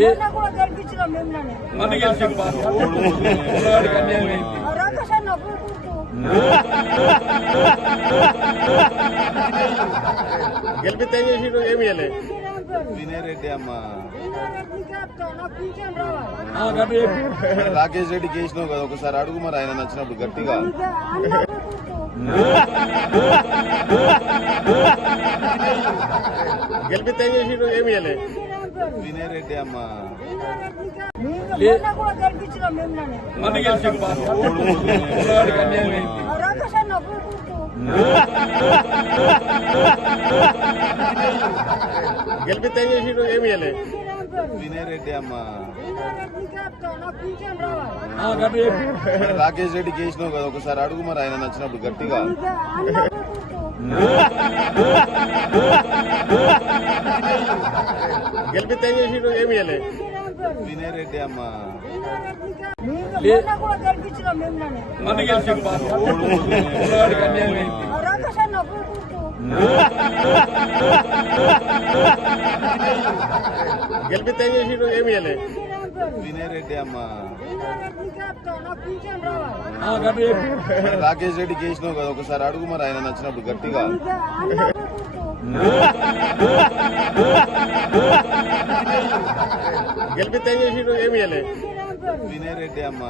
మొన్న కూడా గెలిపించినాం మిమ్మల్ని. మన గెలిచి రాకేష్ అన్న పూర్తు గెలిపితే ఏం చేసిండు? ఏమి ఇవ్వలే. వినయ్ రెడ్డి అమ్మ నాకు పింఛన్ రావాలి. రాకేష్ రెడ్డి చేసినావు కదా, ఒకసారి అడుగు మరి ఆయన నచ్చినప్పుడు గట్టిగా. అన్న పూర్తు గెలిపితే ఏం చేసిండు? ఏమి ఇవ్వలే. వినయ్ రెడ్డి అమ్మ మొన్న కూడా గెలిపించినాం మిమ్మల్ని. మన గెలిచి రాకేష్ అన్న పూర్తు గెలిపితే ఏం చేసిండు? ఏమి ఇవ్వలే. వినయ్ రెడ్డి అమ్మ నాకు పింఛన్ రావాలి. రాకేష్ రెడ్డి చేసినావు కదా, ఒకసారి అడుగు మరి ఆయన నచ్చినప్పుడు గట్టిగా. అన్న పూర్తు గెలిపితే ఏం చేసిండు? ఏమి ఇవ్వలే. వినయ్ రెడ్డి అమ్మ మొన్న కూడా గెలిపించినాం మిమ్మల్ని. మన గెలిచి రాకేష్ అన్న పూర్తు గెలిపితే ఏం చేసిండు? ఏమి ఇవ్వలే. వినయ్ రెడ్డి అమ్మ నాకు పింఛన్ రావాలి. రాకేష్ రెడ్డి చేసినావు కదా, ఒకసారి అడుగు మరి ఆయన నచ్చినప్పుడు గట్టిగా. అన్న పూర్తు గెలిపితే ఏం చేసిండు? ఏమి ఇవ్వలే. వినయ్ రెడ్డి అమ్మ